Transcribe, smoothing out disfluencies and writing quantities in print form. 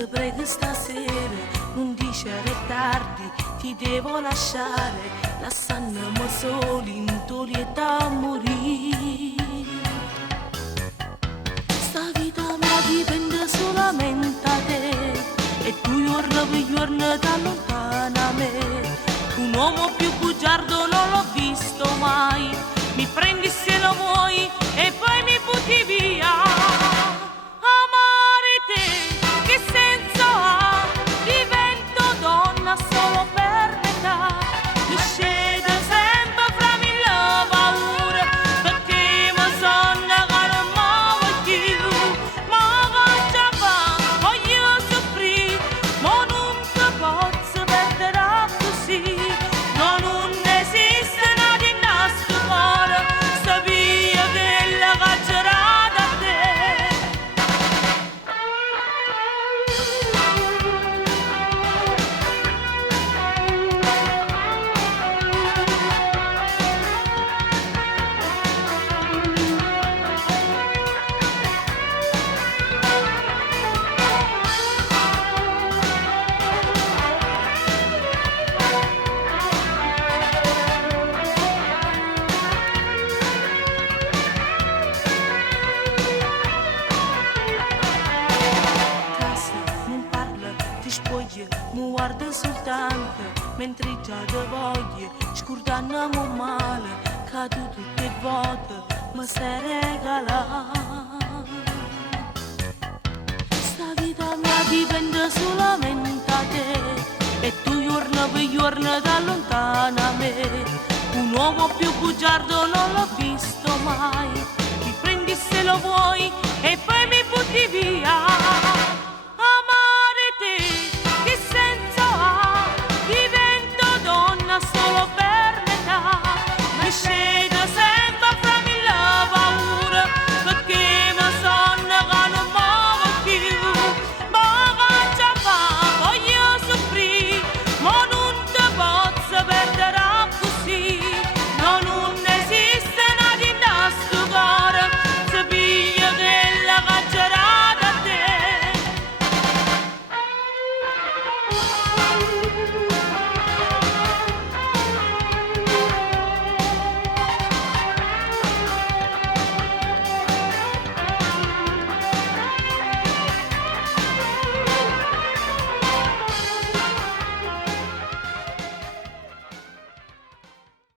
ti prego stasera, non dicere tardi, ti devo lasciare, lasciandomi soli in tua lieta a morire. Sta vita mia dipende solamente da te, e tu giorno per giorno ti allontani da me. Un uomo più bugiardo non l'ho visto mai, mi prendi se lo vuoi e poi mi butti via. Amare te, che senso ha? Divento donna solo per metà. Mi scende sempre fra mille paure, perché mi sono che non mi vuoi più. Ma che ce fa? Voglio soffrire, ma non ti posso perdere così. No, non esiste nada in questo cuore, sapia che la caccerà da te. Casa non parla, ti spoglia, mi guarda soltanto, mentre già ti voglio, scordando male, che tu tutte le volte mi sei regalato. Sta vita mia dipende solamente da te, e tu giorno per giorno ti allontani da me. Un uomo più bugiardo non l'ho visto mai,